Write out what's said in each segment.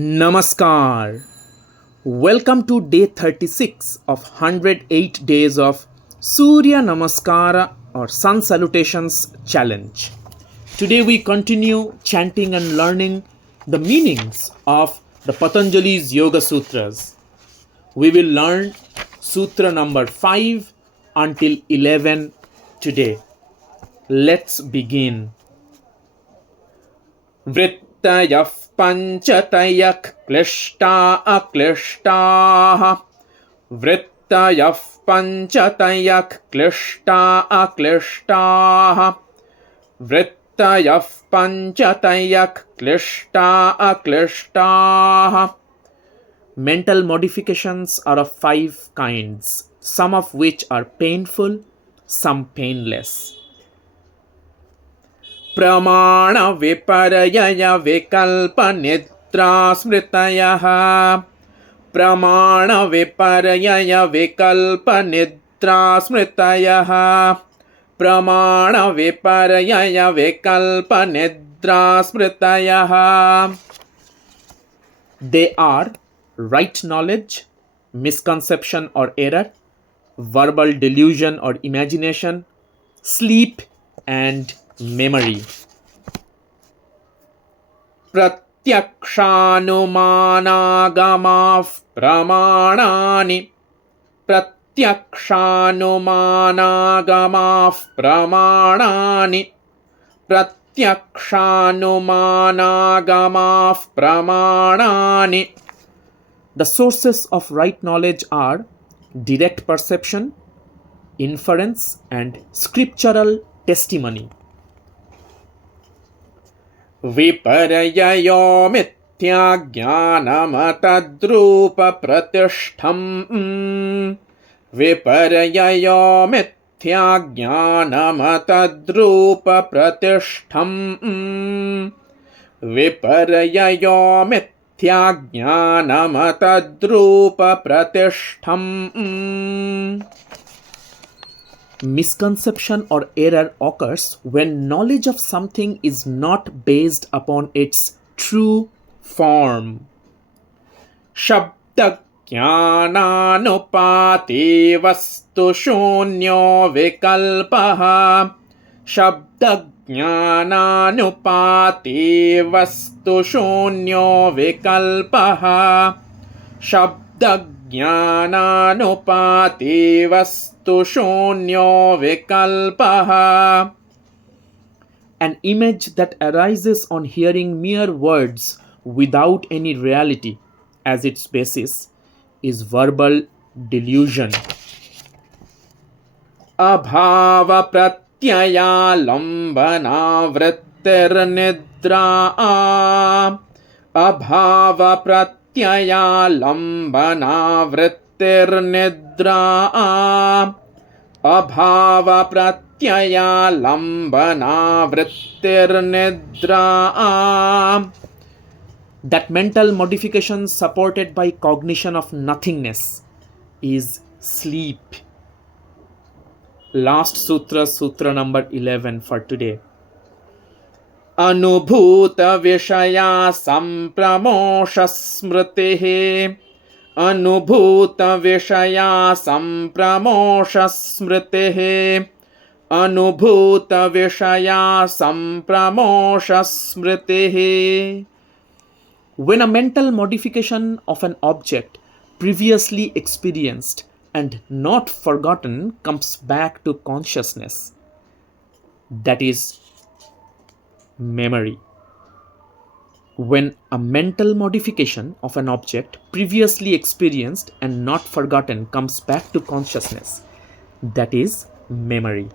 Namaskar. Welcome to day 36 of 108 days of Surya Namaskara or Sun Salutations Challenge. Today we continue chanting and learning the meanings of the Patanjali's Yoga Sutras. We will learn Sutra number 5 until 11 today. Let's begin. वृत्तयः पञ्चतयः क्लिष्टा अक्लिष्टाः वृत्तयः पञ्चतयः क्लिष्टा अक्लिष्टाः वृत्तयः पञ्चतयः क्लिष्टा अक्लिष्टाः. Mental modifications are of 5 kinds, some of which are painful, some painless. प्रमाण विपर्यय विकल्प निद्रा स्मृतयः प्रमाण विपर्यय विकल्प निद्रा स्मृतयः प्रमाण विपर्यय विकल्प निद्रा स्मृतयः. They are right knowledge, misconception or error, verbal delusion or imagination, sleep and memory. प्रत्यक्षानुमानागमाः प्रमाणानि प्रत्यक्षानुमानागमाः प्रमाणानि प्रत्यक्षानुमानागमाः प्रमाणानि. The sources of right knowledge are direct perception, inference and scriptural testimony. विपर्ययो मिथ्याज्ञानमतद्रूपप्रतिष्ठम् विपर्ययो मिथ्याज्ञानमतद्रूपप्रतिष्ठम् विपर्ययो मिथ्याज्ञानमतद्रूपप्रतिष्ठम्. Misconception or error occurs when knowledge of something is not based upon its true form. Shabdajnananupati vastu shunyo vikalpaha Shabdajnananupati vastu shunyo vikalpaha Shabdajnananupati vastu shunyo vikalpaha. An image that arises on hearing mere words without any reality as its basis is verbal delusion. Abhava pratyaya lambana vrittirnidra Abhava pratyaya lambana vrittirnidra Abhava pratyaya lambana vrittirnidra. That mental modification supported by cognition of nothingness is sleep. Last sutra, sutra number 11 for today. Anubhuta vishaya sampramosha smritihi Anubhuta vishaya sampramosha smritihi Anubhuta vishaya sampramosha smritihi. When a mental modification of an object previously experienced and not forgotten comes back to consciousness, that is memory. When a mental modification of an object previously experienced and not forgotten comes back to consciousness, that is memory.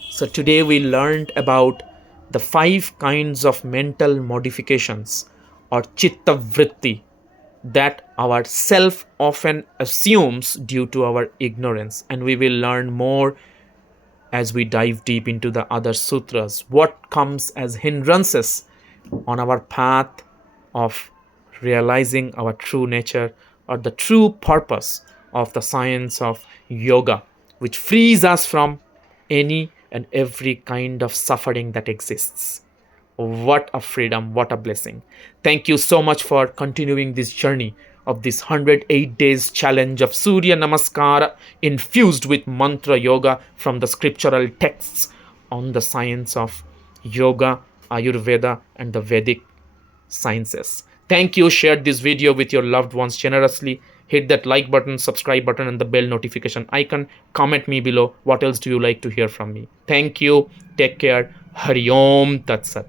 So today we learned about the 5 kinds of mental modifications or chitta vritti that our self often assumes due to our ignorance, and we will learn more as we dive deep into the other sutras, what comes as hindrances on our path of realizing our true nature or the true purpose of the science of yoga, which frees us from any and every kind of suffering that exists. What a freedom, what a blessing. Thank you so much for continuing this journey of this 108 days challenge of Surya Namaskara infused with mantra yoga from the scriptural texts on the science of yoga, Ayurveda, and the Vedic sciences. Thank you. Share this video with your loved ones generously. Hit that like button, subscribe button, and the bell notification icon. Comment me below what else do you like to hear from me. Thank you. Take care. Hari Om Tat Sat.